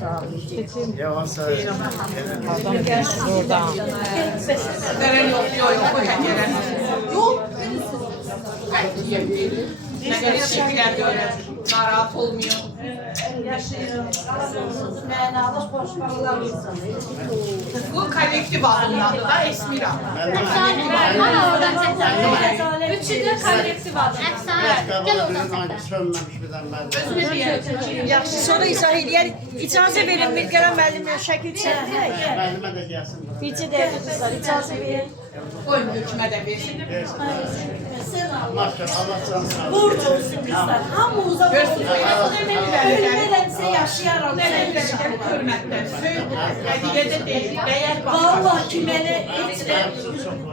Sağ olun. Yavaş sağ olun. Adam gelsin oradan. Veren yok, yok, yok. Gelen yok. Ne kadar şeyler böyle. Narahat olmuyor. Bu kolektif adımlardı da Esmira. Üçü de kolektif adı. Gel oradan. Sönmemiş birden ben. Özünü bir yere Yaxşı, sonra izah eləyər. İcazə verin, Mirqərəm müəllimə şəkil çəkdirək. Müəllime de gelsin. Bircə dəqiqə qızlar, icazə verin. koyun hüküme de versin. Maşallah Allah can sağ olsun. Borç olsun bizden. Hamımıza borç olsun. Ölmedemse yaşayarak. Hürmetten, hədiyede değil, değer var. Vallahi kimene hiç de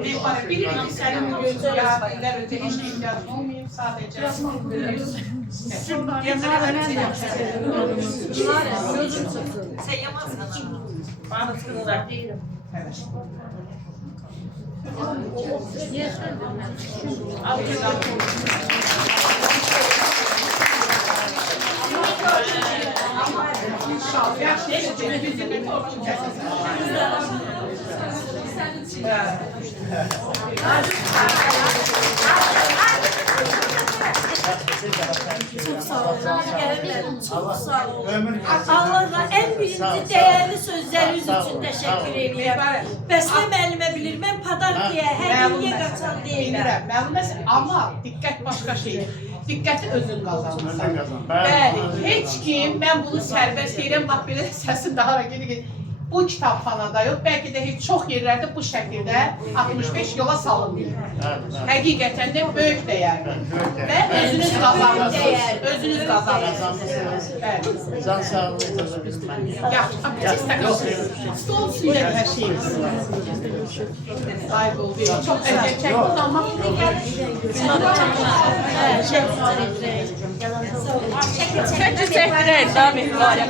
Ne var? Bilirim ki senin gözü yararlar öte hiç ihtiyacın olmuyor sadece. Sen yamazsın. Bana sıkıntılar değilim. Evet. çok sağ olun. Çok sağ olun. Ömür Allah'a en birinci değerli sözleriniz için teşekkür ederim. Besle müellime bilir. Ben padak diye her gün ye kaçan değilim. Bilirəm, məlumdur. Amma diqqət başqa şey. Diqqəti özün qazanırsan. Özün qazan. Bəli, heç kim, mən bunu sərbəst deyirəm, bax belə səsim daha da gedir. Bu kitabxanada yox, bəlkə də heç çox yerlərdə bu şəkildə 65 yola salınmıyor. Həqiqətən də böyük dəyərdir. Və özünüz qazanırsınız. Özünüz qazanırsınız. Bəli. Can sağlığı bizim ben. Yaxşı, siz təqassız. Stol üstündə hər şey. Sahib ol, çox əziyyət çəkdim, amma Şəkil çəkdirək, daha mübarək.